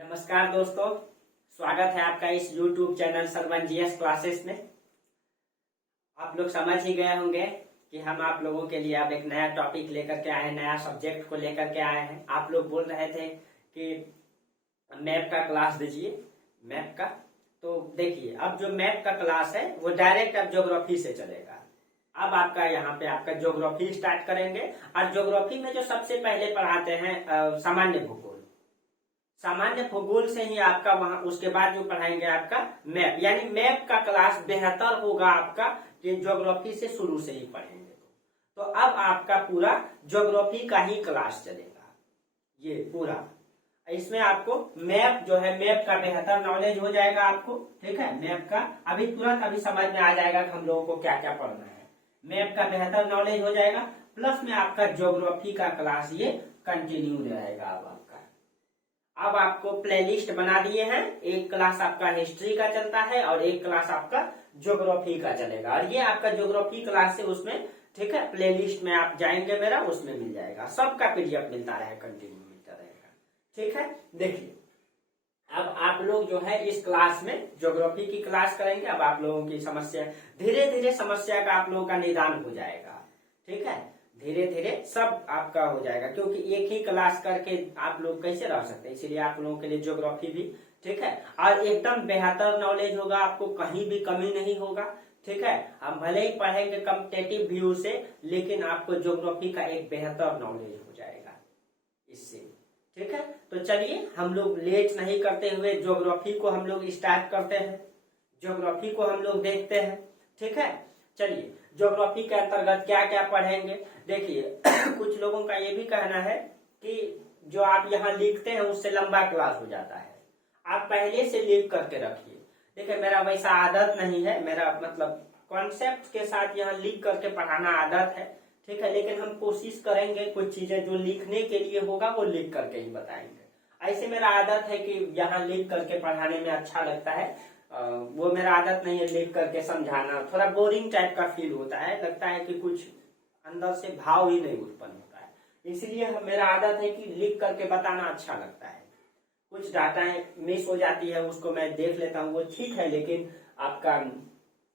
नमस्कार दोस्तों, स्वागत है आपका इस YouTube channel Sarwan GS classes में। आप लोग समझ ही गए होंगे कि हम आप लोगों के लिए अब एक नया टॉपिक लेकर के आए हैं, नया सब्जेक्ट को लेकर के आए हैं। आप लोग बोल रहे थे कि मैप का क्लास दीजिए, मैप का। तो देखिए, अब जो मैप का क्लास है वो डायरेक्ट अब ज्योग्राफी से चलेगा। अब आपका यहाँ पे आपका ज्योग्राफी स्टार्ट करेंगे और ज्योग्राफी में जो सबसे पहले पढ़ाते हैं सामान्य भूगोल। सामान्य भूगोल से ही आपका वहां उसके बाद जो पढ़ाएंगे आपका मैप, यानी मैप का क्लास बेहतर होगा आपका कि ज्योग्राफी से शुरू से ही पढ़ेंगे। तो अब आपका पूरा ज्योग्राफी का ही क्लास चलेगा, ये पूरा। इसमें आपको मैप जो है, मैप का बेहतर नॉलेज हो जाएगा आपको, ठीक है। मैप का अभी तुरंत अभी समझ में आ जाएगा कि हम लोगों को क्या क्या पढ़ना है। मैप का बेहतर नॉलेज हो जाएगा, प्लस में आपका ज्योग्राफी का क्लास ये कंटिन्यू रहेगा। अब आपको प्लेलिस्ट बना दिए हैं, एक क्लास आपका हिस्ट्री का चलता है और एक क्लास आपका ज्योग्राफी का चलेगा। और ये आपका ज्योग्राफी क्लास है उसमें, ठीक है, प्लेलिस्ट में आप जाएंगे मेरा, उसमें मिल जाएगा, सबका पीडीएफ मिलता रहेगा, कंटिन्यू मिलता रहेगा, ठीक है। देखिए, अब आप लोग जो है इस क्लास में ज्योग्राफी की क्लास करेंगे। अब आप लोगों की समस्या, धीरे धीरे समस्या का आप लोगों का निदान हो जाएगा, ठीक है। धीरे धीरे सब आपका हो जाएगा, क्योंकि एक ही क्लास करके आप लोग कैसे रह सकते हैं, इसलिए आप लोगों के लिए ज्योग्राफी भी, ठीक है। और एकदम बेहतर नॉलेज होगा, आपको कहीं भी कमी नहीं होगा, ठीक है। हम भले ही पढ़ेंगे कॉम्पिटेटिव व्यू से, लेकिन आपको ज्योग्राफी का एक बेहतर नॉलेज हो जाएगा इससे, ठीक है। तो चलिए, हम लोग लेट नहीं करते हुए ज्योग्राफी को हम लोग स्टार्ट करते हैं, ज्योग्राफी को हम लोग देखते हैं, ठीक है। चलिए, ज्योग्राफी के अंतर्गत क्या क्या पढ़ेंगे। देखिए कुछ लोगों का ये भी कहना है कि जो आप यहाँ लिखते हैं उससे लंबा क्लास हो जाता है, आप पहले से लिख करके रखिए। देखिए, मेरा वैसा आदत नहीं है, मेरा मतलब कॉन्सेप्ट के साथ यहाँ लिख करके पढ़ाना आदत है, ठीक है। लेकिन हम कोशिश करेंगे कुछ चीजें जो लिखने के लिए होगा वो लिख करके ही बताएंगे। ऐसे मेरा आदत है कि यहाँ लिख करके पढ़ाने में अच्छा लगता है, वो मेरा आदत नहीं है लिख करके समझाना, थोड़ा बोरिंग टाइप का फील होता है, लगता है कि कुछ अंदर से भाव ही नहीं उत्पन्न होता है। इसलिए मेरा आदत है कि लिख करके बताना अच्छा लगता है। कुछ डाटाएं मिस हो जाती है, उसको मैं देख लेता हूँ, वो ठीक है, लेकिन आपका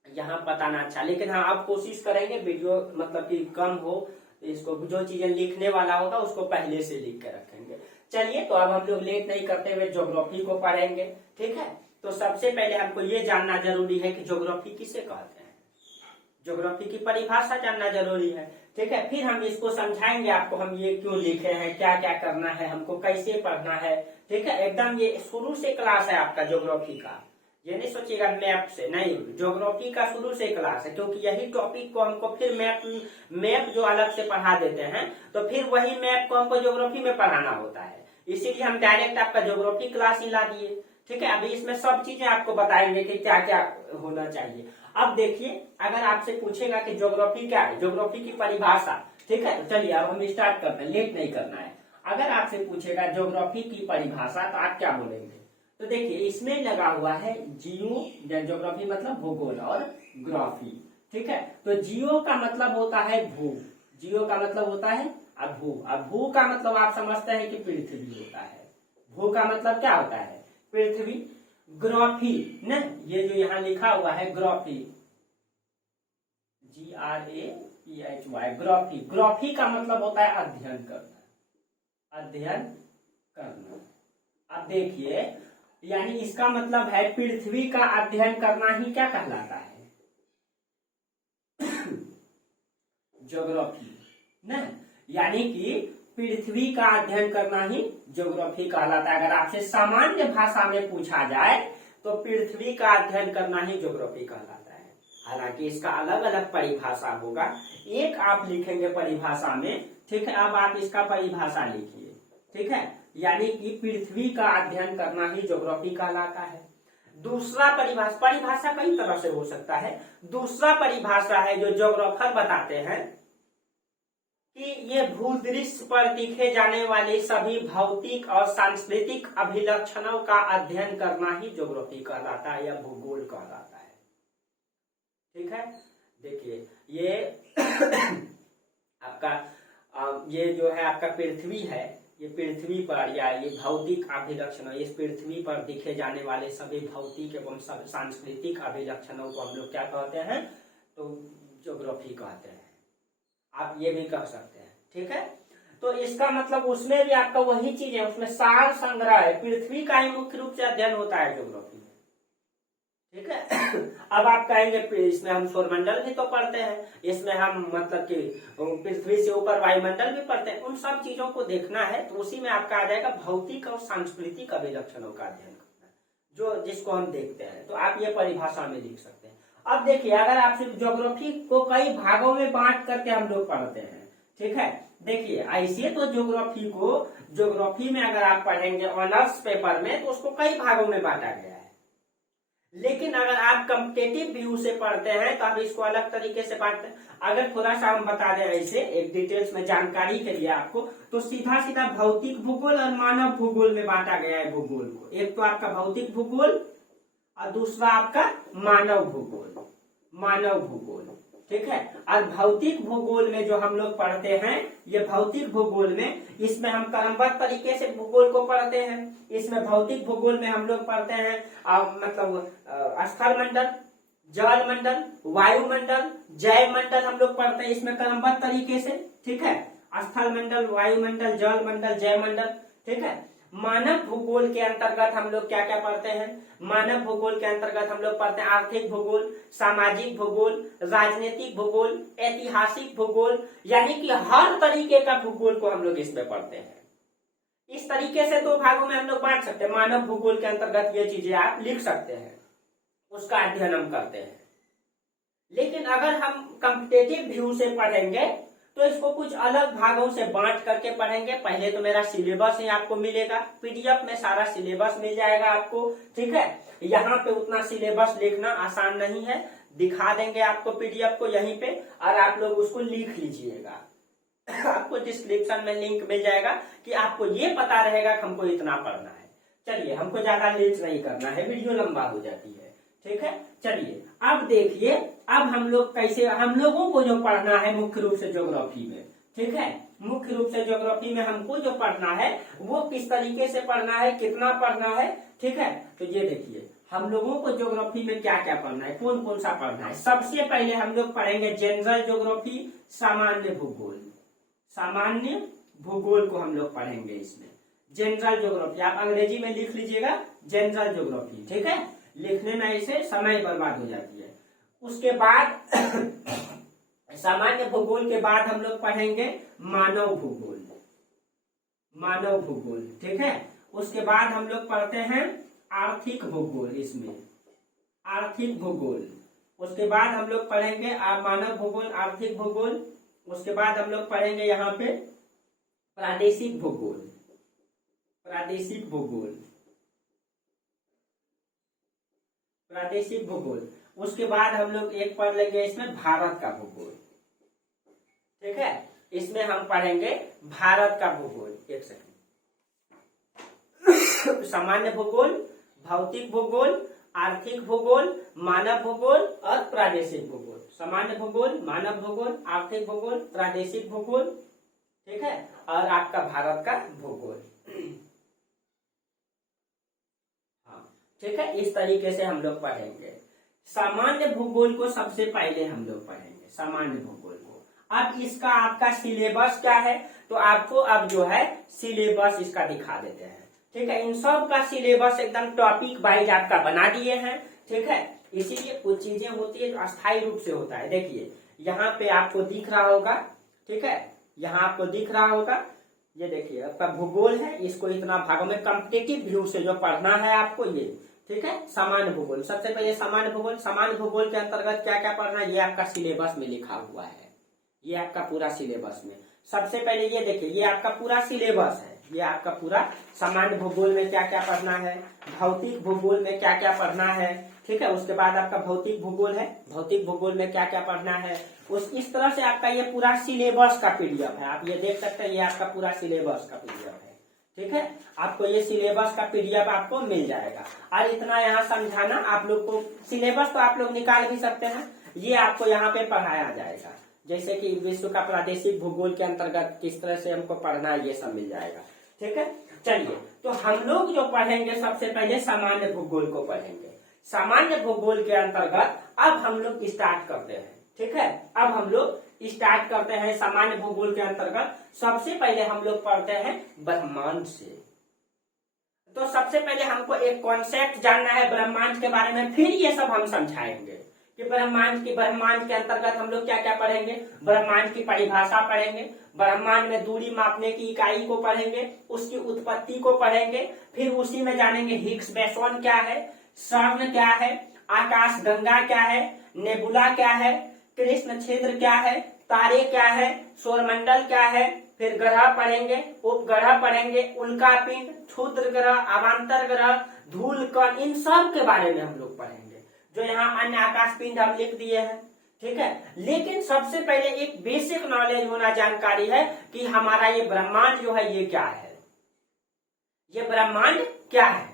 यहाँ बताना अच्छा। लेकिन हाँ, आप कोशिश करेंगे वीडियो मतलब कि कम हो, इसको जो चीजें लिखने वाला होगा उसको पहले से लिख के रखेंगे। चलिए, तो अब हम लोग लेट नहीं करते हुए ज्योग्राफी को पढ़ेंगे, ठीक है। तो सबसे पहले हमको ये जानना जरूरी है कि ज्योग्राफी किसे कहते हैं, ज्योग्राफी की परिभाषा जानना जरूरी है, ठीक है। फिर हम इसको समझाएंगे आपको, हम ये क्यों लिखे हैं, क्या क्या करना है, हमको कैसे पढ़ना है, ठीक है। एकदम ये शुरू से क्लास है आपका ज्योग्राफी का, ये नहीं सोचिएगा मैप से, नहीं, ज्योग्राफी का शुरू से क्लास है। क्योंकि यही टॉपिक को हमको फिर मैप जो अलग से पढ़ा देते हैं, तो फिर वही मैप को हमको ज्योग्राफी में पढ़ाना होता है, इसीलिए हम डायरेक्ट आपका ज्योग्राफी क्लास ही ला दिए, ठीक है। अभी इसमें सब चीजें आपको बताएंगे कि क्या क्या होना चाहिए। अब देखिए, अगर आपसे पूछेगा कि ज्योग्राफी क्या है, ज्योग्राफी की परिभाषा, ठीक है। तो चलिए, अब हम स्टार्ट करते हैं, लेट नहीं करना है। अगर आपसे पूछेगा ज्योग्राफी की परिभाषा, तो आप क्या बोलेंगे। तो देखिए, इसमें लगा हुआ है जियो, ज्योग्राफी मतलब भूगोल, और ग्राफी, ठीक है। तो जियो का मतलब होता है भू, जियो का मतलब होता है भू। अब भू का मतलब आप समझते हैं कि पृथ्वी होता है, भू का मतलब क्या होता है, पृथ्वी। ग्राफी न, ये जो यहाँ लिखा हुआ है ग्राफी, GRAPHY, ग्राफी, ग्राफी का मतलब होता है अध्ययन करना, अध्ययन करना। अब देखिए, यानी इसका मतलब है पृथ्वी का अध्ययन करना ही क्या कहलाता है, ज्योग्राफी न। यानी कि पृथ्वी का अध्ययन करना ही ज्योग्राफी कहलाता है। अगर आपसे सामान्य भाषा में पूछा जाए तो पृथ्वी का अध्ययन करना ही ज्योग्राफी कहलाता है। हालांकि इसका अलग अलग परिभाषा होगा, एक आप लिखेंगे परिभाषा में, ठीक है। अब आप इसका परिभाषा लिखिए, ठीक है। यानी कि पृथ्वी का अध्ययन करना ही ज्योग्राफी कहलाता है। दूसरा परिभाषा कई तरह से हो सकता है। दूसरा परिभाषा है जो ज्योग्राफर बताते हैं कि ये भूदृश्य पर दिखे जाने वाले सभी भौतिक और सांस्कृतिक अभिलक्षणों का अध्ययन करना ही ज्योग्राफी कहलाता है या भूगोल कहलाता है, ठीक है। देखिए, ये आपका ये जो है आपका पृथ्वी है, ये पृथ्वी पर या ये भौतिक अभिलक्षण, इस पृथ्वी पर दिखे जाने वाले सभी भौतिक एवं सांस्कृतिक अभिलक्षणों को हम लोग क्या कहते हैं, तो ज्योग्राफी कहते हैं। आप ये भी कह सकते हैं, ठीक है। तो इसका मतलब उसमें भी आपका वही चीज है, उसमें सार संग्रह है, पृथ्वी का ही मुख्य रूप से अध्ययन होता है ज्योग्राफी में, ठीक है। अब आप कहेंगे इसमें हम सौरमंडल भी तो पढ़ते हैं, इसमें हम मतलब कि पृथ्वी से ऊपर वायुमंडल भी पढ़ते हैं, उन सब चीजों को देखना है तो उसी में आपका आ जाएगा भौतिक और सांस्कृतिक अभिलक्षणों का अध्ययन करना, जो जिसको हम देखते हैं। तो आप ये परिभाषा में लिख सकते हैं। अब देखिए, अगर आप सिर्फ ज्योग्राफी को कई भागों में बांट करके हम लोग पढ़ते हैं, ठीक है। देखिए ऐसे तो ज्योग्राफी में अगर आप पढ़ेंगे ऑनर्स पेपर में तो उसको कई भागों में बांटा गया है, लेकिन अगर आप कॉम्पिटिटिव व्यू से पढ़ते हैं तो आप इसको अलग तरीके से बांटते हैं। अगर थोड़ा सा हम बता दें ऐसे एक डिटेल्स में जानकारी के लिए आपको, तो सीधा सीधा भौतिक भूगोल और मानव भूगोल में बांटा गया है भूगोल को। एक तो आपका भौतिक भूगोल और दूसरा आपका मानव भूगोल, ठीक है। और भौतिक भूगोल में जो हम लोग पढ़ते हैं, ये भौतिक भूगोल में इसमें हम क्रमबद्ध तरीके से भूगोल को पढ़ते हैं। इसमें भौतिक भूगोल में हम लोग पढ़ते हैं मतलब स्थल मंडल, जल मंडल, वायुमंडल, जैव मंडल हम लोग पढ़ते हैं इसमें क्रमबद्ध तरीके से, ठीक है। स्थल मंडल, वायुमंडल, जल मंडल, जैव मंडल, ठीक है। मानव भूगोल के अंतर्गत हम लोग क्या क्या पढ़ते हैं, मानव भूगोल के अंतर्गत हम लोग पढ़ते हैं आर्थिक भूगोल, सामाजिक भूगोल, राजनीतिक भूगोल, ऐतिहासिक भूगोल, यानी कि हर तरीके का भूगोल को हम लोग इसमें पढ़ते हैं। इस तरीके से दो भागों में हम लोग बांट सकते हैं। मानव भूगोल के अंतर्गत ये चीजें आप लिख सकते हैं, उसका अध्ययन हम करते हैं। लेकिन अगर हम कॉम्पिटिटिव व्यू से पढ़ेंगे तो इसको कुछ अलग भागों से बांट करके पढ़ेंगे। पहले तो मेरा सिलेबस ही आपको मिलेगा, पीडीएफ में सारा सिलेबस मिल जाएगा आपको, ठीक है। यहाँ पे उतना सिलेबस लिखना आसान नहीं है, दिखा देंगे आपको पीडीएफ को यहीं पे, और आप लोग उसको लिख लीजिएगा। आपको डिस्क्रिप्शन में लिंक मिल जाएगा कि आपको ये पता रहेगा कि हमको इतना पढ़ना है। चलिए, हमको ज्यादा लेट नहीं करना है, वीडियो लंबा हो जाती है, ठीक है। चलिए अब देखिए, अब हम लोग कैसे, हम लोगों को जो पढ़ना है मुख्य रूप से ज्योग्राफी में, ठीक है, मुख्य रूप से ज्योग्राफी में हमको जो पढ़ना है वो किस तरीके से पढ़ना है, कितना पढ़ना है, ठीक है। तो ये देखिए, हम लोगों को ज्योग्राफी में क्या क्या पढ़ना है, कौन कौन सा पढ़ना है। सबसे पहले हम लोग पढ़ेंगे जनरल ज्योग्राफी, सामान्य भूगोल। सामान्य भूगोल को हम लोग पढ़ेंगे इसमें, जनरल ज्योग्राफी। आप अंग्रेजी में लिख लीजिएगा जनरल ज्योग्राफी, ठीक है। लिखने में ऐसे समय बर्बाद हो जाती है। उसके बाद सामान्य भूगोल के बाद हम लोग पढ़ेंगे मानव भूगोल, ठीक है। उसके बाद हम लोग पढ़ते हैं आर्थिक भूगोल, इसमें आर्थिक भूगोल। उसके बाद हम लोग पढ़ेंगे मानव भूगोल, आर्थिक भूगोल। उसके बाद हम लोग पढ़ेंगे यहाँ पे प्रादेशिक भूगोल, प्रादेशिक भूगोल। उसके बाद हम लोग एक पढ़ लेंगे इसमें भारत का भूगोल, ठीक है। इसमें हम पढ़ेंगे भारत का भूगोल। एक सेकंड। सामान्य भूगोल, भौतिक भूगोल, आर्थिक भूगोल, मानव भूगोल और प्रादेशिक भूगोल। सामान्य भूगोल, मानव भूगोल, आर्थिक भूगोल, प्रादेशिक भूगोल, ठीक है, और आपका भारत का भूगोल, ठीक है। इस तरीके से हम लोग पढ़ेंगे। सामान्य भूगोल को सबसे पहले हम लोग पढ़ेंगे, सामान्य भूगोल को। अब इसका आपका सिलेबस क्या है, तो आपको अब जो है सिलेबस इसका दिखा देते हैं, ठीक है। इन सब का सिलेबस एकदम टॉपिक वाइज आपका बना दिए हैं, ठीक है। इसीलिए कुछ चीजें होती है जो अस्थायी रूप से होता है। देखिए यहाँ पे आपको दिख रहा होगा, ठीक है, यहाँ आपको दिख रहा होगा, ये देखिए आपका भूगोल है। इसको इतना भागों में कॉम्पिटिटिव व्यू से जो पढ़ना है आपको, ये ठीक है। सामान्य भूगोल, सबसे पहले सामान्य भूगोल। सामान्य भूगोल के अंतर्गत क्या क्या पढ़ना है ये आपका सिलेबस में लिखा हुआ है, ये आपका पूरा सिलेबस में। सबसे पहले ये देखिए, ये आपका पूरा सिलेबस है, ये आपका पूरा सामान्य भूगोल में क्या क्या पढ़ना है, भौतिक भूगोल में क्या क्या पढ़ना है, ठीक है। उसके बाद आपका भौतिक भूगोल है, भौतिक भूगोल में क्या क्या पढ़ना है, इस तरह से आपका ये पूरा सिलेबस का पीडीएफ है। आप ये देख सकते हैं, ये आपका पूरा सिलेबस का पीडीएफ है, ठीक है। आपको ये सिलेबस का पीडीएफ आपको मिल जाएगा। और इतना यहाँ समझाना आप लोग को, सिलेबस तो आप लोग निकाल भी सकते हैं, ये आपको यहाँ पे पढ़ाया जाएगा। जैसे कि विश्व का प्रादेशिक भूगोल के अंतर्गत किस तरह से हमको पढ़ना है, ये सब मिल जाएगा, ठीक है, चलिए तो हम लोग जो पढ़ेंगे सबसे पहले सामान्य भूगोल को पढ़ेंगे। सामान्य भूगोल के अंतर्गत अब हम लोग स्टार्ट करते हैं। ठीक है, अब हम लोग स्टार्ट करते हैं सामान्य भूगोल के अंतर्गत। सबसे पहले हम लोग पढ़ते हैं ब्रह्मांड से। तो सबसे पहले हमको एक कॉन्सेप्ट जानना है ब्रह्मांड के बारे में, फिर ये सब हम समझाएंगे कि ब्रह्मांड के अंतर्गत हम लोग क्या क्या पढ़ेंगे। ब्रह्मांड की परिभाषा पढ़ेंगे, ब्रह्मांड में दूरी मापने की इकाई को पढ़ेंगे, उसकी उत्पत्ति को पढ़ेंगे, फिर उसी में जानेंगे हिग्स बोसोन क्या है, CERN क्या है, आकाश गंगा क्या है, नेबुला क्या है, कृष्ण क्षेत्र क्या है, तारे क्या है, सौरमंडल क्या है, फिर ग्रह पढ़ेंगे, उपग्रह पढ़ेंगे, उल्कापिंड, क्षुद्र ग्रह, अवांतर ग्रह, धूल कण, इन सब के बारे में हम लोग पढ़ेंगे जो यहाँ अन्य आकाश पिंड हम लिख दिए हैं। ठीक है, लेकिन सबसे पहले एक बेसिक नॉलेज होना जानकारी है कि हमारा ये ब्रह्मांड जो है ये क्या है, ये ब्रह्मांड क्या है,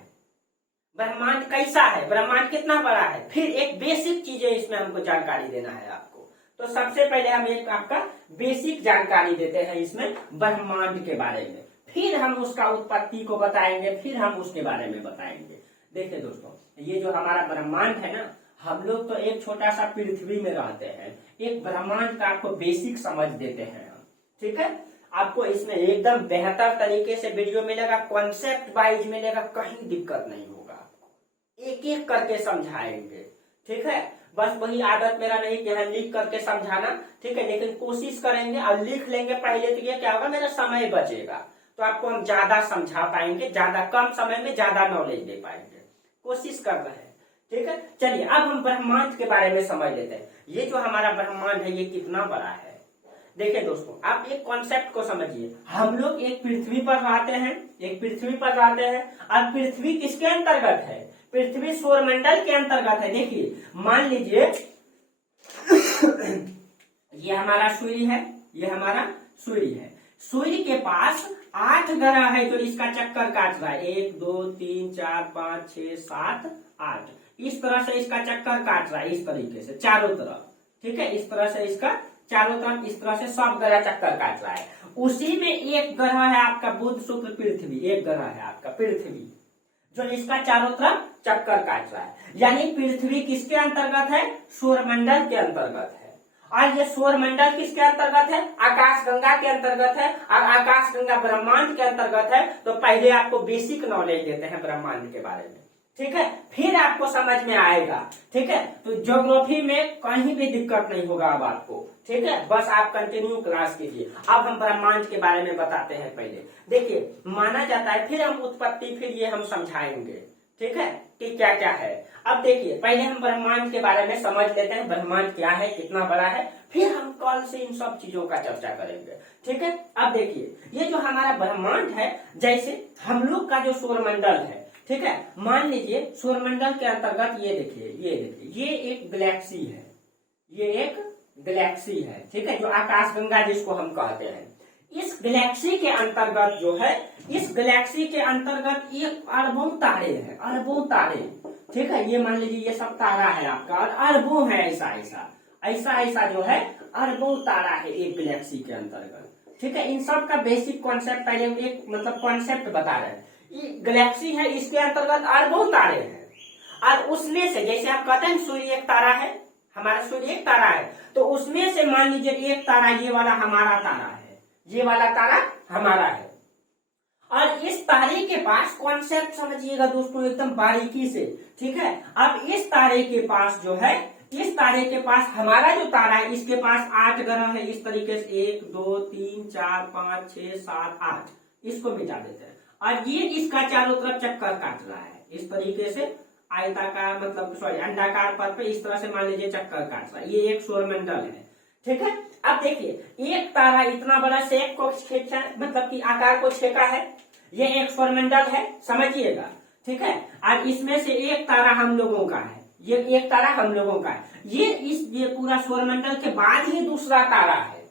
ब्रह्मांड कैसा है, ब्रह्मांड कितना बड़ा है, फिर एक बेसिक चीजें इसमें हमको जानकारी देना है आपको। तो सबसे पहले हम एक आपका बेसिक जानकारी देते हैं इसमें ब्रह्मांड के बारे में, फिर हम उसका उत्पत्ति को बताएंगे, फिर हम उसके बारे में बताएंगे। देखिए दोस्तों, ये जो हमारा ब्रह्मांड है ना, हम लोग तो एक छोटा सा पृथ्वी में रहते हैं, एक ब्रह्मांड का आपको बेसिक समझ देते हैं हम। ठीक है, आपको इसमें एकदम बेहतर तरीके से वीडियो मिलेगा, कॉन्सेप्ट वाइज मिलेगा, कहीं दिक्कत नहीं होगा, आपको एक एक करके समझाएंगे। ठीक है, बस वही आदत मेरा नहीं कि है लिख करके समझाना, ठीक है, लेकिन कोशिश करेंगे और लिख लेंगे पहले, तो ये क्या होगा, मेरा समय बचेगा, तो आपको हम ज्यादा समझा पाएंगे, ज्यादा कम समय में ज्यादा नॉलेज दे पाएंगे, कोशिश कर रहे हैं। ठीक है, चलिए अब हम ब्रह्मांड के बारे में समझ लेते हैं। ये जो हमारा ब्रह्मांड है ये कितना बड़ा है। देखिए दोस्तों, आप एक कॉन्सेप्ट को समझिए, हम लोग एक पृथ्वी पर रहते हैं, एक पृथ्वी पर रहते हैं, और पृथ्वी किसके अंतर्गत है, पृथ्वी सौरमंडल के अंतर्गत है। देखिए मान लीजिए ये हमारा सूर्य है, ये हमारा सूर्य है, सूर्य के पास 8 ग्रह है जो इसका चक्कर काट रहा है, 1 2 3 4 5 6 7 8, इस तरह से इसका चक्कर काट रहा है, इस तरीके से चारों तरफ। ठीक है, इस तरह से इसका चारों तरफ इस तरह से सब ग्रह चक्कर काट रहा है। उसी में एक ग्रह है आपका बुध शुक्र पृथ्वी, एक ग्रह है आपका पृथ्वी जो इसका चारों तरफ चक्कर काट रहा है। यानी पृथ्वी किसके अंतर्गत है, सौरमंडल के अंतर्गत है, और ये सौरमंडल किसके अंतर्गत है, आकाश गंगा के अंतर्गत है, और आकाश गंगा ब्रह्मांड के अंतर्गत है। तो पहले आपको बेसिक नॉलेज देते हैं ब्रह्मांड के बारे में, ठीक है, फिर आपको समझ में आएगा। ठीक है, तो ज्योग्राफी में कहीं भी दिक्कत नहीं होगा अब आपको। ठीक है, बस आप कंटिन्यू क्लास कीजिए। अब हम ब्रह्मांड के बारे में बताते हैं। पहले देखिए, माना जाता है, फिर हम उत्पत्ति, फिर ये हम समझाएंगे। ठीक है, कि क्या क्या है। अब देखिए, पहले हम ब्रह्मांड के बारे में समझ लेते हैं, ब्रह्मांड क्या है, कितना बड़ा है, फिर हम कल से इन सब चीजों का चर्चा करेंगे। ठीक है, अब देखिए, ये जो हमारा ब्रह्मांड है, जैसे हम लोग का जो सौरमंडल है, ठीक है, मान लीजिए सौरमंडल के अंतर्गत ये देखिए, ये एक गैलेक्सी है, ये एक गैलेक्सी है। ठीक है, जो आकाश गंगा जिसको हम कहते हैं, इस गैलेक्सी के अंतर्गत जो है, इस गैलेक्सी के अंतर्गत ये अरबों तारे हैं, अरबों तारे। ठीक है, ये मान लीजिए ये सब तारा है आपका, और अरबों है, ऐसा जो है अरबों तारा है एक गैलेक्सी के अंतर्गत। ठीक है, इन सब का बेसिक कॉन्सेप्ट पहले एक मतलब कॉन्सेप्ट बता रहे हैं। ये गैलेक्सी है, इसके अंतर्गत अरबों तारे हैं, और उसमें से जैसे आप कहते हैं सूर्य एक तारा है, हमारा सूर्य एक तारा है, तो उसमें से मान लीजिए एक तारा, ये वाला हमारा तारा है, ये वाला तारा हमारा है, और इस तारे के पास कॉन्सेप्ट समझिएगा दोस्तों एकदम बारीकी से। ठीक है, अब इस तारे के पास जो है, इस तारे के पास हमारा जो तारा है, इसके पास 8 ग्रह है, इस तरीके से 1 2 3 4 5 6 7 8, इसको मिटा देते हैं, और ये इसका चारों तरफ चक्कर काट रहा है, इस तरीके से आयताकार मतलब सॉरी अंडाकार पथ पे इस तरह से मान लीजिए चक्कर काट रहा है। ये एक सौरमंडल है। ठीक है, अब देखिए, एक तारा इतना बड़ा शेप को छेका, मतलब कि आकार को छेका है, ये एक सौरमंडल है, समझिएगा। ठीक है, और इसमें से एक तारा हम लोगों का है, ये एक तारा हम लोगों का है, ये पूरा सौरमंडल के बाद ही दूसरा तारा है,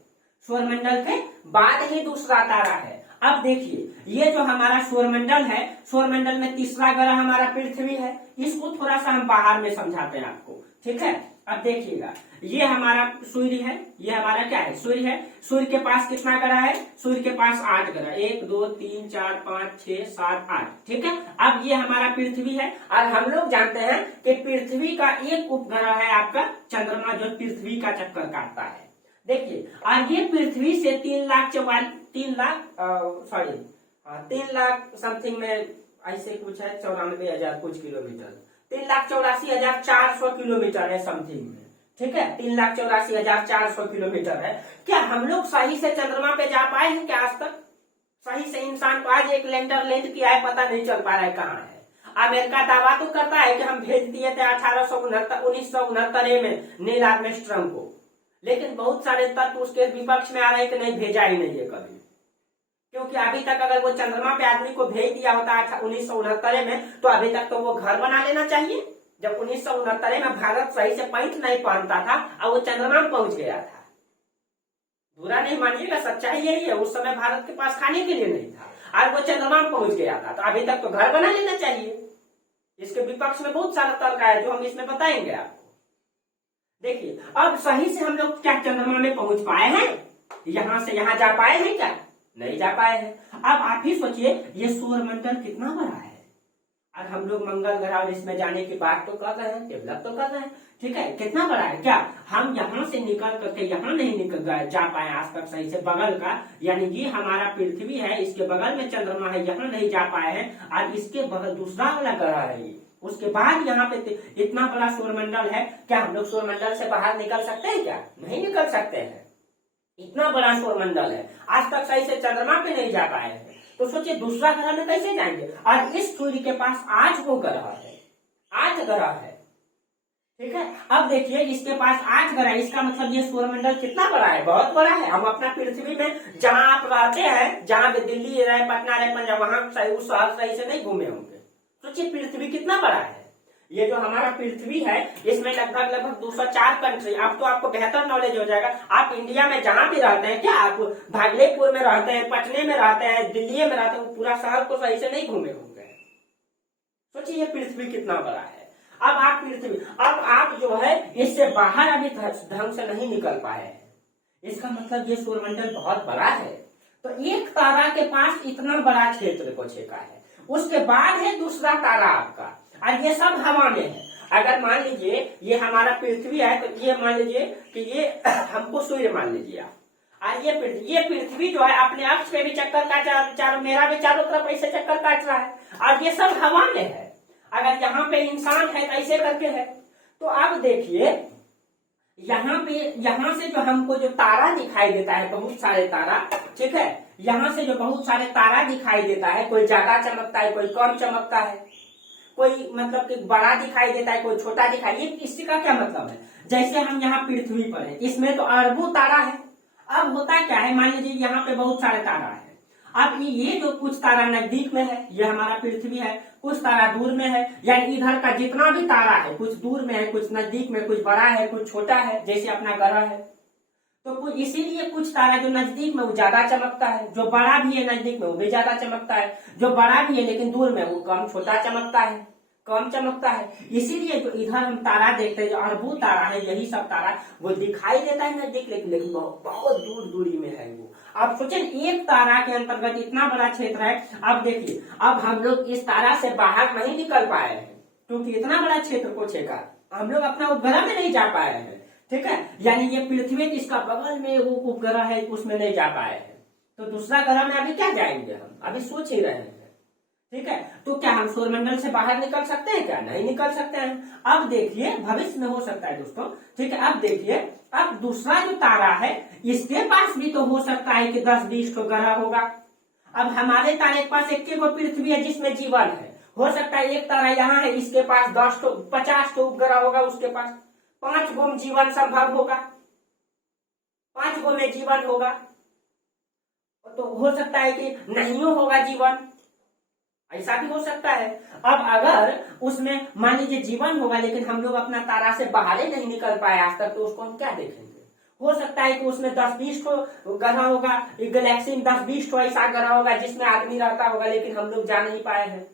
सौरमंडल के बाद ही दूसरा तारा है। अब देखिए, ये जो हमारा सौरमंडल है, सौरमंडल में तीसरा ग्रह हमारा पृथ्वी है, इसको थोड़ा सा हम बाहर में समझाते हैं आपको। ठीक है, अब देखिएगा, ये हमारा सूर्य है, ये हमारा क्या है, सूर्य है। सूर्य के पास कितना ग्रह है, सूर्य के पास 8 ग्रह, 1 2 3 4 5 6 7 8, ठीक है। अब ये हमारा पृथ्वी है, और हम लोग जानते हैं कि पृथ्वी का एक उपग्रह है आपका चंद्रमा, जो पृथ्वी का चक्कर काटता है। देखिए, और ये पृथ्वी से 3 लाख समथिंग में ऐसे कुछ है, 94,000 कुछ किलोमीटर, 3,84,400 किलोमीटर है समथिंग में, ठीक है। 3,84,400 किलोमीटर है। क्या हम लोग सही से चंद्रमा पे जा पाए हैं क्या आज तक? सही से इंसान को आज एक लैंडर लैंड किया है, पता नहीं चल पा रहा है कहाँ है। अमेरिका दावा तो करता है कि हम भेज दिए थे 1969 में नील आर्मस्ट्रांग को, लेकिन बहुत सारे तत्व उसके विपक्ष में आ रहे हैं कि नहीं, भेजा ही नहीं है कभी। क्योंकि अभी तक अगर वो चंद्रमा पे आदमी को भेज दिया होता 1969 में, तो अभी तक तो वो घर बना लेना चाहिए। जब 1969 में भारत सही से पैंट नहीं पहनता था और वो चंद्रमा में पहुंच गया था। बुरा नहीं मानिएगा, सच्चाई यही है, उस समय भारत के पास खाने के लिए नहीं था और वो चंद्रमा में पहुंच गया था, तो अभी तक तो घर बना लेना चाहिए। इसके विपक्ष में बहुत सारा तर्क है जो हम इसमें बताएंगे आपको। देखिए, अब सही से हम लोग क्या चंद्रमा में पहुंच पाए हैं? यहां से यहां जा पाए हैं क्या? नहीं जा पाए हैं। अब आप ही सोचिए, ये सौरमंडल कितना बड़ा है, और हम लोग मंगल ग्रह और इसमें जाने की बात तो कर रहे हैं, डेवलप तो कर रहे हैं, ठीक है। कितना बड़ा है, क्या हम यहाँ से निकल करके यहाँ नहीं निकल जा पाए आज तक सही से? बगल का, यानी ये हमारा पृथ्वी है, इसके बगल में चंद्रमा है, यहाँ नहीं जा पाए हैं, और इसके बगल दूसरा वाला ग्रह है ये। उसके बाद यहाँ पे इतना बड़ा सौरमंडल है, क्या हम लोग सौरमंडल से बाहर निकल सकते हैं क्या? नहीं निकल सकते हैं। इतना बड़ा सौरमंडल है, आज तक सही से चंद्रमा पे नहीं जा पाए हैं, तो सोचिए दूसरा ग्रह में कैसे जाएंगे? और इस सूर्य के पास 8 को ग्रह है, 8 ग्रह है, ठीक है। अब देखिए, इसके पास 8 ग्रह, इसका मतलब ये सौरमंडल कितना बड़ा है? बहुत बड़ा है। हम अपना पृथ्वी में जहां आप रहते हैं, जहां पे दिल्ली रहे, पटना रहे, पंजाब, वहां उस शहर सही से नहीं घूमे होंगे। सोचिए पृथ्वी कितना बड़ा है। ये जो हमारा पृथ्वी है, इसमें लगभग 204 कंट्री, अब तो आपको बेहतर नॉलेज हो जाएगा। आप इंडिया में जहां भी रहते हैं, क्या आप भागलपुर में रहते हैं, पटने में रहते हैं, दिल्ली में रहते हैं, पूरा शहर को सही से नहीं घूमे होंगे। सोचिए ये पृथ्वी कितना बड़ा है। अब आप जो है इससे बाहर अभी ढंग से नहीं निकल पाए हैं, इसका मतलब ये सौरमंडल बहुत बड़ा है। तो एक तारा के पास इतना बड़ा क्षेत्र को छेका है, उसके बाद है दूसरा तारा आपका, और ये सब हवा में है। अगर मान लीजिए ये हमारा पृथ्वी है, तो ये मान लीजिए कि ये हमको सूर्य मान लीजिए आप, और ये पृथ्वी जो है अपने अक्ष पे भी चक्कर काट, मेरा भी चारों तरफ ऐसे चक्कर काट रहा है, और ये सब हवा में है। अगर यहाँ पे इंसान है तो ऐसे करके है। तो अब देखिए, यहाँ से जो हमको जो तारा दिखाई देता है, बहुत सारे तारा, ठीक है, यहाँ से जो बहुत सारे तारा दिखाई देता है, कोई ज्यादा चमकता है, कोई कम चमकता है, कोई मतलब कि बड़ा दिखाई देता है, कोई छोटा दिखाई। ये किसी का क्या मतलब है? जैसे हम यहाँ पृथ्वी पर है, इसमें तो अरबों तारा है। अब होता क्या है, मान लीजिए यहाँ पे बहुत सारे तारा है। अब ये जो कुछ तारा नजदीक में है, ये हमारा पृथ्वी है, कुछ तारा दूर में है, यानी इधर का जितना भी तारा है, कुछ दूर में है, कुछ नजदीक में, कुछ बड़ा है, कुछ छोटा है, जैसे अपना ग्रह है। तो इसीलिए कुछ तारा जो नजदीक में वो ज्यादा चमकता है, जो बड़ा भी है नजदीक में वो भी ज्यादा चमकता है, जो बड़ा भी है लेकिन दूर में वो छोटा चमकता है, कम चमकता है। इसीलिए जो इधर हम तारा देखते हैं, जो अरबों तारा है, यही सब तारा वो दिखाई देता है नजदीक, लेकिन बहुत दूर दूरी में है वो। अब सोचे एक तारा के अंतर्गत इतना बड़ा क्षेत्र है। अब देखिए, अब हम लोग इस तारा से बाहर नहीं निकल पाए हैं, क्योंकि इतना बड़ा क्षेत्र को छेका, हम लोग अपना उपग्रह में नहीं जा पाए हैं, ठीक है। यानी ये पृथ्वी इसका बगल में वो उपग्रह है, उसमें नहीं जा पाए हैं, तो दूसरा ग्रह में अभी क्या जाएंगे हम? अभी सोच ही रहे हैं, ठीक है। तो क्या हम सौरमंडल से बाहर निकल सकते हैं क्या? नहीं निकल सकते हैं। अब देखिए, भविष्य में हो सकता है दोस्तों, ठीक है। अब देखिए, अब दूसरा जो तारा है, इसके पास भी तो हो सकता है कि 10-20 तो ग्रह होगा। अब हमारे तारे के पास एक पृथ्वी है जिसमें जीवन है, हो सकता है एक तारा यहाँ है, इसके पास 50 तो उपग्रह होगा, उसके पास 5 गो में जीवन संभव होगा, 5 गो में जीवन होगा। तो हो सकता है कि नहीं होगा जीवन, ऐसा भी हो सकता है। अब अगर उसमें मान लीजिए जीवन होगा, लेकिन हम लोग अपना तारा से बाहर ही नहीं निकल पाए आज तक, तो उसको हम क्या देखेंगे? हो सकता है कि उसमें 10-20 को ग्रह होगा, गैलेक्सी में 10-20 को ऐसा ग्रह होगा जिसमें आदमी रहता होगा, लेकिन हम लोग जा नहीं पाए हैं।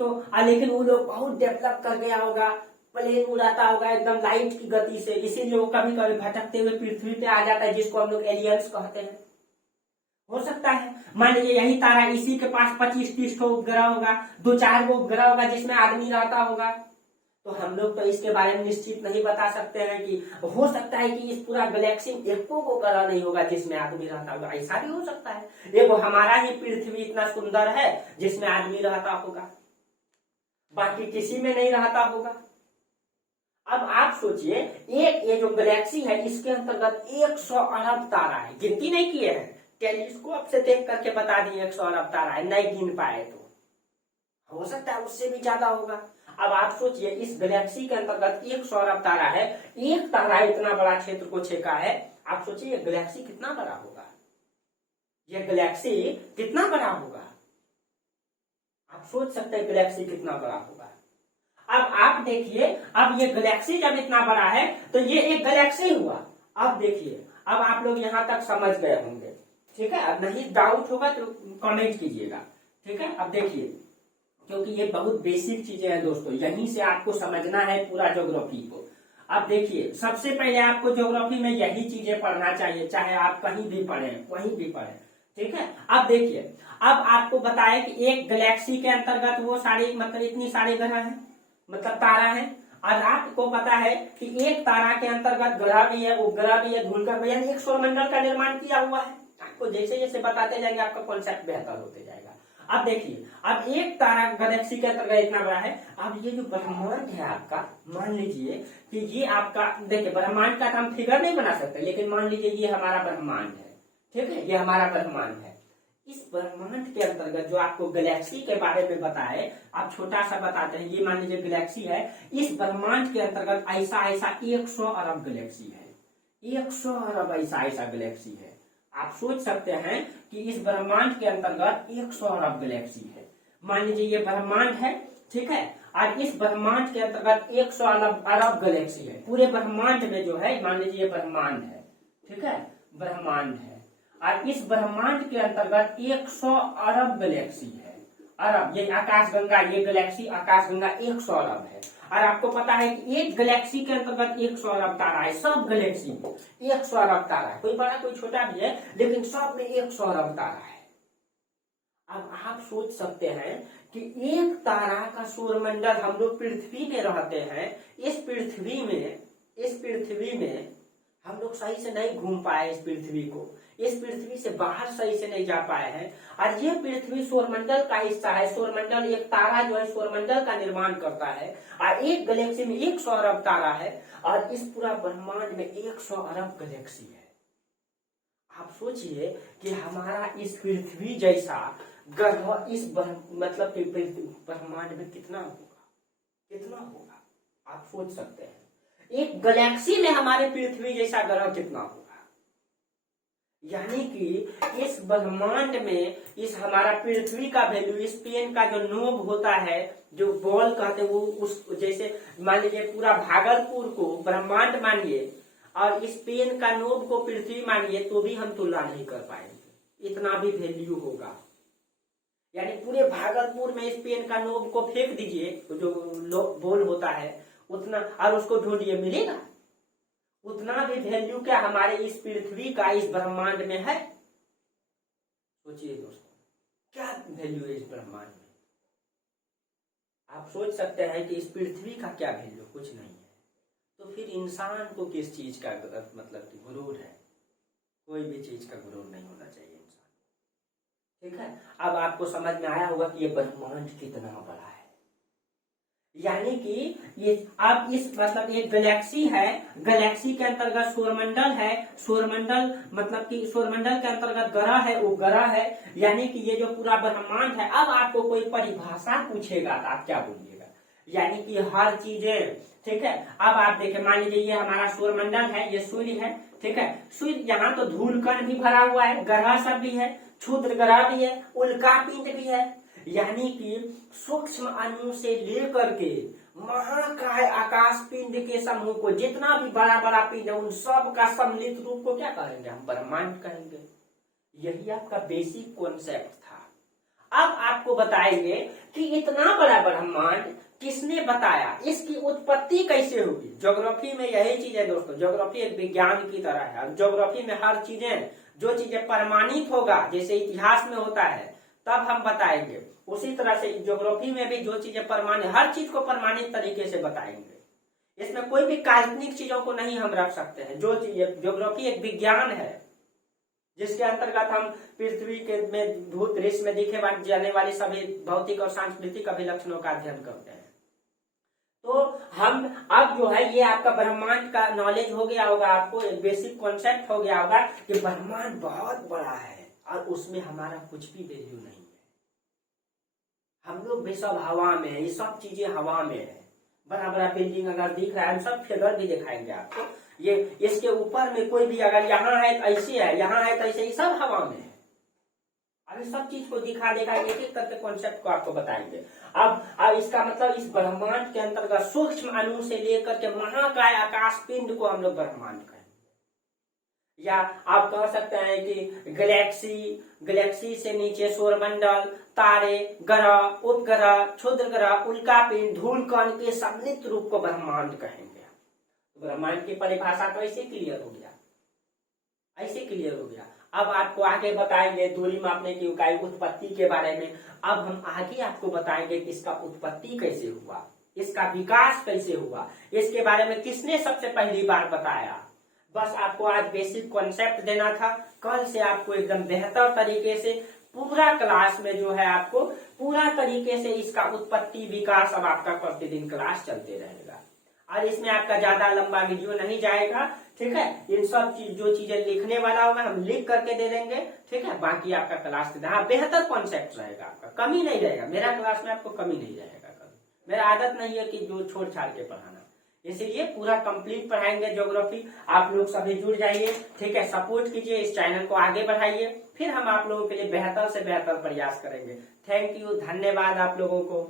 तो लेकिन वो लोग बहुत डेवलप कर गया होगा, प्लेन उड़ाता होगा एकदम लाइट की गति से, इसीलिए वो कभी कभी भटकते हुए पृथ्वी पे आ जाता है, जिसको हम लोग एलियंस कहते हैं। हो सकता है मान लीजिए यही तारा, इसी के पास 25-30 को उपग्रह होगा, 2-4 को उपग्रह होगा जिसमें आदमी रहता होगा। तो हम लोग तो इसके बारे में निश्चित नहीं बता सकते हैं कि हो सकता है कि इस पूरा गैलेक्सी में एको को ग्रह नहीं होगा जिसमें आदमी रहता होगा, ऐसा भी हो सकता है। देखो हमारा ही पृथ्वी इतना सुंदर है जिसमें आदमी रहता होगा, बाकी किसी में नहीं रहता होगा। अब आप सोचिए, एक ये जो गैलेक्सी है इसके अंतर्गत 100 अरब तारा है, गिनती नहीं किए हैं, टेलीस्कोप से देख करके बता दिए 100 अरब तारा है, नहीं गिन पाए तो हो सकता है उससे भी ज्यादा होगा। अब आप सोचिए इस गैलेक्सी के अंतर्गत 100 अरब तारा है, एक तारा इतना बड़ा क्षेत्र को छेका है। आप सोचिए गैलेक्सी कितना बड़ा होगा, यह गैलेक्सी कितना बड़ा होगा, आप सोच सकते हैं गैलेक्सी कितना बड़ा होगा। अब आप देखिए, अब ये गैलेक्सी जब इतना बड़ा है तो ये एक गैलेक्सी हुआ। अब देखिए, अब आप लोग यहाँ तक समझ गए होंगे, ठीक है। अब नहीं डाउट होगा तो कमेंट कीजिएगा, ठीक है। अब देखिए, क्योंकि ये बहुत बेसिक चीजें हैं दोस्तों, यहीं से आपको समझना है पूरा ज्योग्राफी को। अब देखिए, सबसे पहले आपको ज्योग्राफी में यही चीजें पढ़ना चाहिए, चाहे आप कहीं भी पढ़ें, वहीं भी पढ़ें, ठीक है। अब देखिए, अब आपको बताया कि एक गैलेक्सी के अंतर्गत वो सारे मतलब इतनी सारे ग्रह हैं, मतलब तारा है। और आपको पता है कि एक तारा के अंतर्गत ग्रह भी है, उपग्रह भी है, धूलकण भी है, एक सौरमंडल का निर्माण किया हुआ है। आपको जैसे जैसे बताते जाएंगे आपका कॉन्सेप्ट बेहतर होते जाएगा। अब देखिए, अब एक तारा गैलेक्सी के अंतर्गत इतना बड़ा है। अब ये जो ब्रह्मांड है आपका, मान लीजिए कि ये आपका, देखिए ब्रह्मांड का हम फिगर नहीं बना सकते, लेकिन मान लीजिए ये हमारा ब्रह्मांड है, ठीक है, ये हमारा ब्रह्मांड है। इस ब्रह्मांड के अंतर्गत जो आपको गैलेक्सी के बारे में बताए, आप छोटा सा बताते हैं, ये मान लीजिए गैलेक्सी है, इस ब्रह्मांड के अंतर्गत ऐसा ऐसा 100 अरब गैलेक्सी है, 100 अरब ऐसा ऐसा गैलेक्सी है। आप सोच सकते हैं कि इस ब्रह्मांड के अंतर्गत 100 अरब गैलेक्सी है। मान लीजिए ये ब्रह्मांड है, ठीक है, और इस ब्रह्मांड के अंतर्गत 100 अरब गैलेक्सी है। पूरे ब्रह्मांड में जो है, मान लीजिए ये ब्रह्मांड है, ठीक है, ब्रह्मांड है, और इस ब्रह्मांड के अंतर्गत 100 अरब गैलेक्सी है। अरब, ये आकाशगंगा, ये गैलेक्सी आकाशगंगा 100 अरब है। और आपको पता है कि एक गैलेक्सी के अंतर्गत 100 अरब तारा है, सब गैलेक्सी में 100 अरब तारा है, कोई बड़ा कोई छोटा भी है, लेकिन सब में 100 अरब तारा है। अब आप सोच सकते हैं कि एक तारा का सौरमंडल, हम लोग पृथ्वी में रहते हैं, इस पृथ्वी में हम लोग सही से नहीं घूम पाए, इस पृथ्वी से बाहर सही से नहीं जा पाए हैं। और ये पृथ्वी सौरमंडल का हिस्सा है। सौरमंडल, एक तारा जो है सौरमंडल का निर्माण करता है, और एक गैलेक्सी में 100 अरब तारा है, और इस पूरा ब्रह्मांड में 100 अरब गैलेक्सी है। आप सोचिए कि हमारा इस पृथ्वी जैसा ग्रह इस मतलब ब्रह्मांड में कितना होगा, आप सोच सकते हैं। एक गैलेक्सी में हमारे पृथ्वी जैसा ग्रह कितना होगा, यानी कि इस ब्रह्मांड में इस हमारा पृथ्वी का वैल्यू, इस पेन का जो नोब होता है, जो बॉल कहते हैं, वो उस जैसे मान लीजिए पूरा भागलपुर को ब्रह्मांड मानिए और इस पेन का नोब को पृथ्वी मानिए, तो भी हम तुलना नहीं कर पाएंगे, इतना भी वैल्यू होगा। यानी पूरे भागलपुर में इस पेन का नोब को फेंक दीजिए, जो बॉल होता है उतना, और उसको ढूंढिए, मिलेगा उतना भी वैल्यू क्या हमारे इस पृथ्वी का इस ब्रह्मांड में है। सोचिए दोस्तों, क्या वैल्यू है इस ब्रह्मांड में। आप सोच सकते हैं कि इस पृथ्वी का क्या वैल्यू, कुछ नहीं है। तो फिर इंसान को किस चीज का मतलब गुरूर है, कोई भी चीज का गुरूर नहीं होना चाहिए इंसान, ठीक है। अब आपको समझ में आया होगा कि ये ब्रह्मांड कितना बड़ा है। यानी कि ये अब इस मतलब एक गैलेक्सी है, गैलेक्सी के अंतर्गत सौरमंडल है, सौरमंडल मतलब कि सौरमंडल के अंतर्गत ग्रह है, उपग्रह है, यानी कि ये जो पूरा ब्रह्मांड है। अब आपको कोई परिभाषा पूछेगा तो आप क्या बोलिएगा, यानी कि हर चीजें, ठीक है। अब आप देखें, मान लीजिए ये हमारा सौरमंडल है, ये सूर्य है, ठीक है, सूर्य, यहाँ तो धूलकण भी भरा हुआ है, ग्रह सब भी है, क्षुद्र ग्रह भी है, उल्का पिंड भी है, यानी कि सूक्ष्म अणु से लेकर के महाकाय आकाश पिंड के समूह को, जितना भी बड़ा बड़ा पिंड है, उन सब का सम्मिलित रूप को क्या कहेंगे, हम ब्रह्मांड कहेंगे। यही आपका बेसिक कॉन्सेप्ट था। अब आप आपको बताएंगे कि इतना बड़ा ब्रह्मांड किसने बताया, इसकी उत्पत्ति कैसे होगी। ज्योग्राफी में यही चीज है दोस्तों, ज्योग्राफी एक विज्ञान की तरह है। ज्योग्राफी में हर चीजें, जो चीजें प्रमाणित होगा, जैसे इतिहास में होता है तब हम बताएंगे, उसी तरह से ज्योग्राफी में भी जो चीजें प्रमाणित, हर चीज को प्रमाणित तरीके से बताएंगे। इसमें कोई भी काल्पनिक चीजों को नहीं हम रख सकते हैं। जो ज्योग्राफी एक विज्ञान है जिसके अंतर्गत हम पृथ्वी के में भूत दृश्य में दिखे जाने वाली सभी भौतिक और सांस्कृतिक अभिलक्षणों का अध्ययन करते हैं। तो हम अब जो है ये आपका ब्रह्मांड का नॉलेज हो गया होगा, आपको एक बेसिक कॉन्सेप्ट हो गया होगा कि ब्रह्मांड बहुत बड़ा है और उसमें हमारा कुछ भी वैल्यू नहीं है। हम लोग भी सब हवा में, ये सब चीजें हवा में है। बड़ा बड़ा बिल्डिंग अगर दिख रहा है, हम सब फिगर भी दिखाएंगे आपको, ये इसके ऊपर में कोई भी अगर यहाँ है तो ऐसे है, यहाँ है तो ऐसे, ही सब हवा में है। अभी सब चीज को दिखा देगा, एक एक करके कॉन्सेप्ट को आपको बताएंगे। अब इसका मतलब इस ब्रह्मांड के अंतर्गत सूक्ष्म अणु से लेकर के महाकाय आकाश पिंड को हम लोग ब्रह्मांड कहेंगे। या आप कह सकते हैं कि गैलेक्सी से नीचे सौरमंडल, तारे, ग्रह, उपग्रह, क्षुद्र ग्रह, उल्कापिंड, धूल कण के सम्मिलित रूप को ब्रह्मांड कहेंगे। ब्रह्मांड की परिभाषा तो ऐसे क्लियर हो गया, ऐसे क्लियर हो गया। अब आपको आगे बताएंगे दूरी मापने की इकाई उत्पत्ति के बारे में। अब हम आगे आपको बताएंगे कि इसका उत्पत्ति कैसे हुआ, इसका विकास कैसे हुआ, इसके बारे में किसने सबसे पहली बार बताया। बस आपको आज बेसिक कॉन्सेप्ट देना था। कल से आपको एकदम बेहतर तरीके से पूरा क्लास में जो है आपको पूरा तरीके से इसका उत्पत्ति विकास, अब आपका प्रतिदिन क्लास चलते रहेगा और इसमें आपका ज्यादा लंबा वीडियो नहीं जाएगा। ठीक है, इन सब चीज जो चीजें लिखने वाला होगा हम लिख करके दे देंगे। ठीक है, बाकी आपका क्लास बेहतर कॉन्सेप्ट रहेगा, आपका कमी नहीं रहेगा। मेरा क्लास में आपको कमी नहीं रहेगा कभी, मेरा आदत नहीं है कि जो छोड़ छाड़ के पढ़ाना, इसीलिए पूरा कंप्लीट पढ़ाएंगे ज्योग्राफी। आप लोग सभी जुड़ जाइए, ठीक है, सपोर्ट कीजिए, इस चैनल को आगे बढ़ाइए, फिर हम आप लोगों के लिए बेहतर से बेहतर प्रयास करेंगे। थैंक यू, धन्यवाद आप लोगों को।